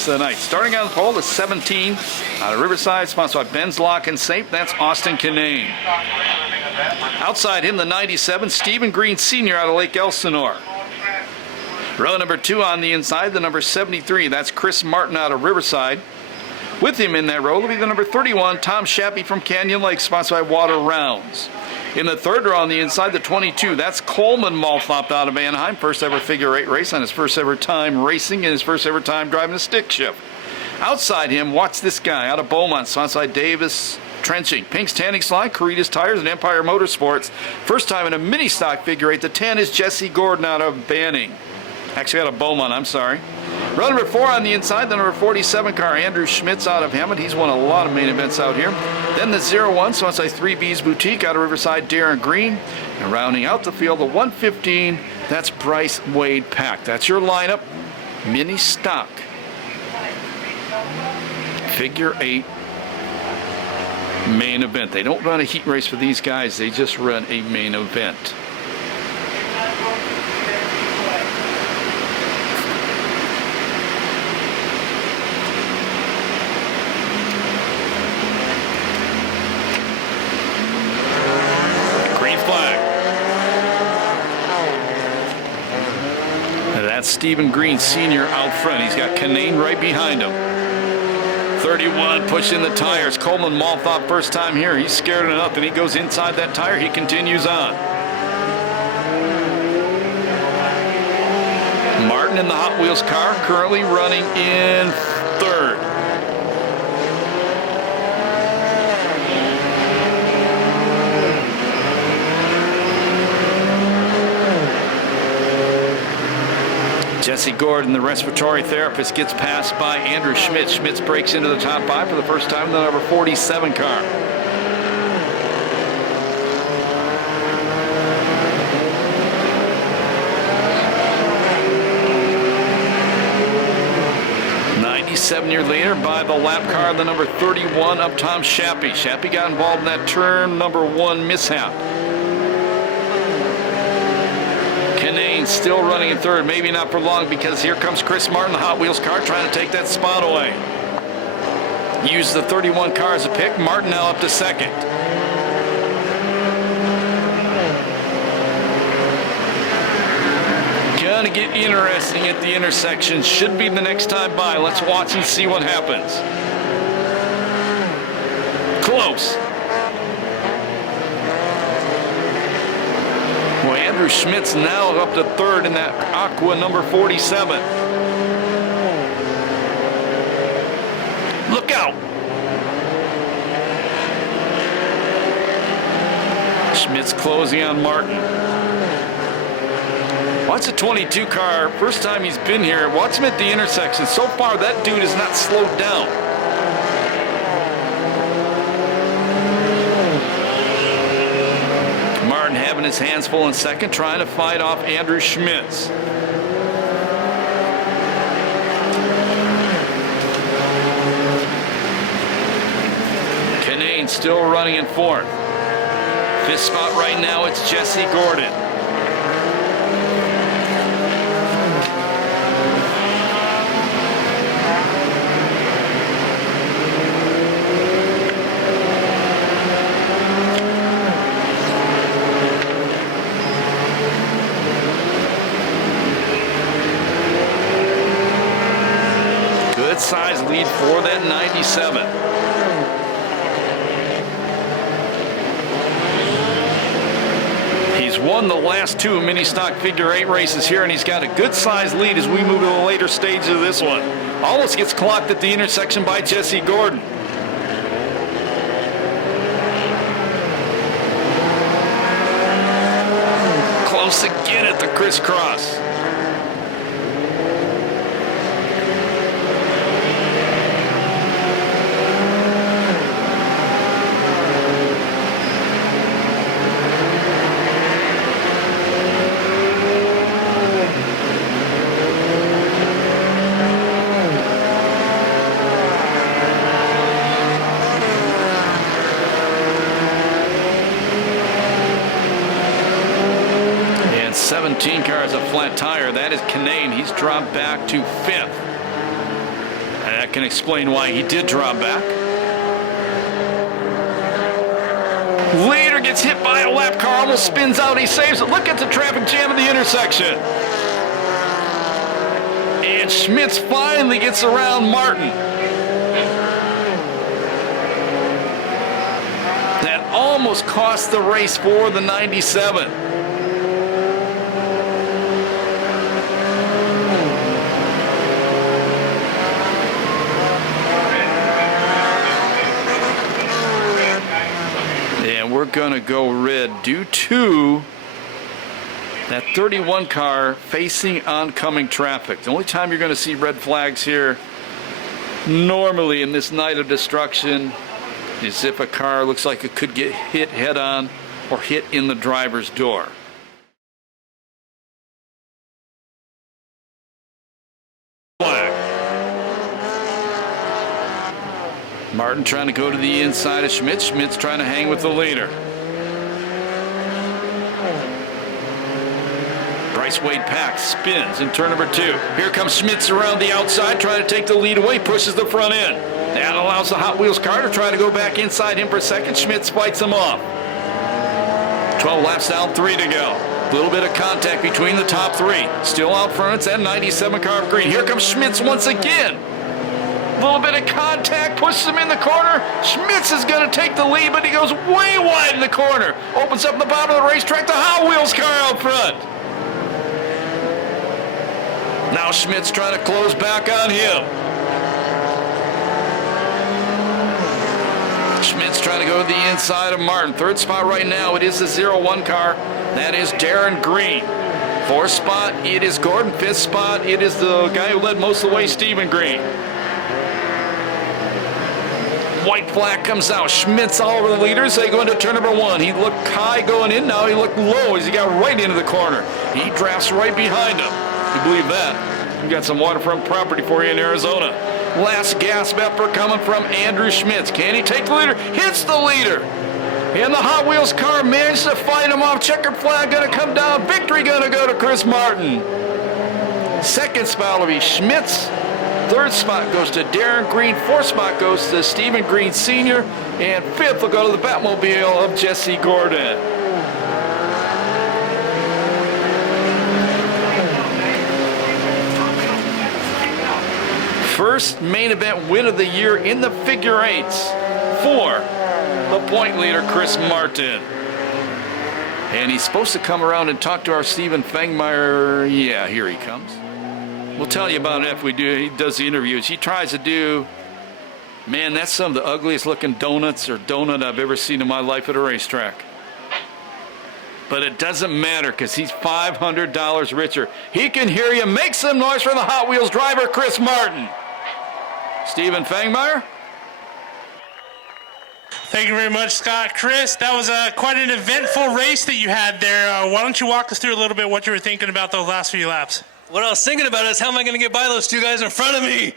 race of the night. Starting on the pole, the 17 out of Riverside, sponsored by Ben's Lock and Safe. That's Austin Kinane. Outside him, the 97, Stephen Green Sr. out of Lake Elsinore. Row number 2 on the inside, the number 73, that's Chris Martin out of Riverside. With him in that row will be the number 31, Tom Shappy from Canyon Lake, sponsored by Water Rounds. In the third row on the inside, the 22, that's Coleman Malthop out of Anaheim. First ever figure 8 race on his first ever time racing and his first ever time driving a stick shift. Outside him, watch this guy out of Beaumont, sponsored by Davis Trenching. Pink's Tanning Slide, Caritas Tires, and Empire Motorsports. First time in a mini stock figure 8. The 10 is Jesse Gordon out of Banning. Actually out of Beaumont, I'm sorry. Row number 4 on the inside, the number 47 car, Andrew Schmitz out of Hammond. He's won a lot of main events out here. Then the 01, so it's like 3B's Boutique out of Riverside, Darren Green. And rounding out the field, the 115, that's Bryce Wade Pack. That's your lineup. Mini stock. Figure 8 main event. They don't run a heat race for these guys. They just run a main event. That's Stephen Green Sr. out front. He's got Kinane right behind him. 31 pushing the tires. Coleman Malthop first time here. He's scared of nothing. He goes inside that tire. He continues on. Martin in the Hot Wheels car, currently running in third. Jesse Gordon, the respiratory therapist, gets passed by Andrew Schmitz. Schmitz breaks into the top 5 for the first time in the number 47 car. Seven-year leader by the lap car, the number 31 up Tom Shappy. Shappy got involved in that turn number 1 mishap. Kinane still running in third, maybe not for long, because here comes Chris Martin, the Hot Wheels car, trying to take that spot away. Use the 31 car as a pick. Martin now up to second. Gonna get interesting at the intersection. Should be the next time by. Let's watch and see what happens. Close. Well, Andrew Schmitz now up to third in that Aqua number 47. Look out. Schmitz closing on Martin. Watch the 22 car. First time he's been here. Watch him at the intersection. So far, that dude has not slowed down. Martin having his hands full in second, trying to fight off Andrew Schmitz. Kinane still running in fourth. Fifth spot right now, it's Jesse Gordon. Size lead for that 97. He's won the last 2 mini stock figure 8 races here, and he's got a good size lead as we move to the later stages of this one. Almost gets clocked at the intersection by Jesse Gordon. Close again at the crisscross. And 17 car is a flat tire. That is Kinane. He's dropped back to 5th. And that can explain why he did drop back. Leader gets hit by a lap car, almost spins out. He saves it. Look at the traffic jam at the intersection. And Schmitz finally gets around Martin. That almost cost the race for the 97. And we're going to go red due to that 31 car facing oncoming traffic. The only time you're going to see red flags here normally in this night of destruction is if a car looks like it could get hit head on or hit in the driver's door. Flag. Martin trying to go to the inside of Schmitz. Schmitz trying to hang with the leader. Bryce Wade Pack spins in turn number 2. Here comes Schmitz around the outside trying to take the lead away, pushes the front end. That allows the Hot Wheels car to try to go back inside him for a second. Schmitz fights him off. 12 laps down, 3 to go. A little bit of contact between the top 3. Still out front, it's that 97 car of green. Here comes Schmitz once again. A little bit of contact, pushes him in the corner. Schmitz is going to take the lead, but he goes way wide in the corner. Opens up the bottom of the racetrack, the Hot Wheels car out front. Now Schmitz trying to close back on him. Schmitz trying to go to the inside of Martin. 3rd spot right now, it is the 01 car. That is Darren Green. 4th spot, it is Gordon. 5th spot, it is the guy who led most of the way, Stephen Green. White flag comes out. Schmitz all over the leaders. They go into turn number 1. He looked high going in. Now he looked low as he got right into the corner. He drafts right behind him. You believe that? We got some waterfront property for you in Arizona. Last gasp effort coming from Andrew Schmitz. Can he take the leader? Hits the leader. And the Hot Wheels car managed to fight him off. Checkered flag going to come down. Victory going to go to Chris Martin. 2nd spot will be Schmitz. 3rd spot goes to Darren Green. 4th spot goes to Stephen Green Sr. And 5th will go to the Batmobile of Jesse Gordon. First main event win of the year in the figure 8s for the point leader, Chris Martin. And he's supposed to come around and talk to our Stephen Fangmeyer. Yeah, here he comes. We'll tell you about it if he does the interviews. He tries to do, man, that's some of the ugliest looking donuts or donut I've ever seen in my life at a racetrack. But it doesn't matter because he's $500 richer. He can hear you. Make some noise for the Hot Wheels driver, Chris Martin. Stephen Fangmeyer. Thank you very much, Scott. Chris, that was quite an eventful race that you had there. Why don't you walk us through a little bit what you were thinking about those last few laps? What I was thinking about is how am I going to get by those 2 guys in front of me?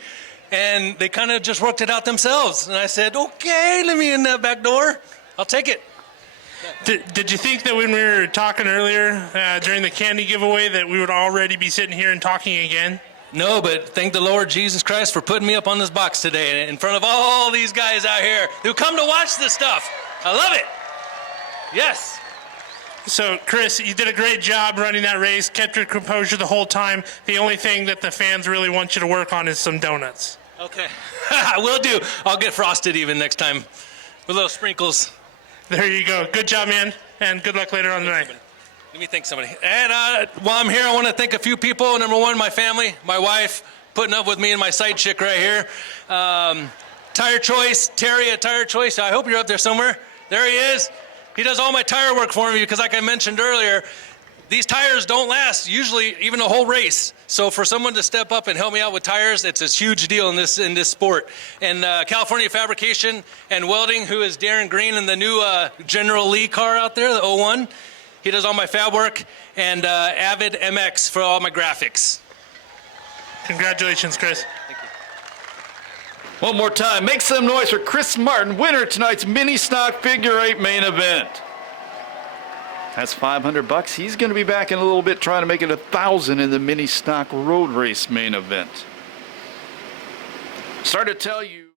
And they kind of just worked it out themselves. And I said, okay, let me in that back door. I'll take it. Did you think that when we were talking earlier during the candy giveaway that we would already be sitting here and talking again? No, but thank the Lord Jesus Christ for putting me up on this box today in front of all these guys out here who come to watch this stuff. I love it. Yes. So, Chris, you did a great job running that race, kept your composure the whole time. The only thing that the fans really want you to work on is some donuts. Okay. Will do. I'll get frosted even next time with little sprinkles. There you go. Good job, man, and good luck later on tonight. Let me thank somebody. And while I'm here, I want to thank a few people. Number 1, my family, my wife, putting up with me and my side chick right here. Tire Choice, Terry at Tire Choice. I hope you're up there somewhere. There he is. He does all my tire work for me because, like I mentioned earlier, these tires don't last usually even a whole race. So for someone to step up and help me out with tires, it's a huge deal in this sport. And California Fabrication and Welding, who is Darren Green in the new General Lee car out there, the 01. He does all my fab work. And Avid MX for all my graphics. Congratulations, Chris. Thank you. One more time, make some noise for Chris Martin, winner of tonight's mini stock figure 8 main event. That's $500. He's going to be back in a little bit trying to make it $1,000 in the mini stock road race main event. Start to tell you.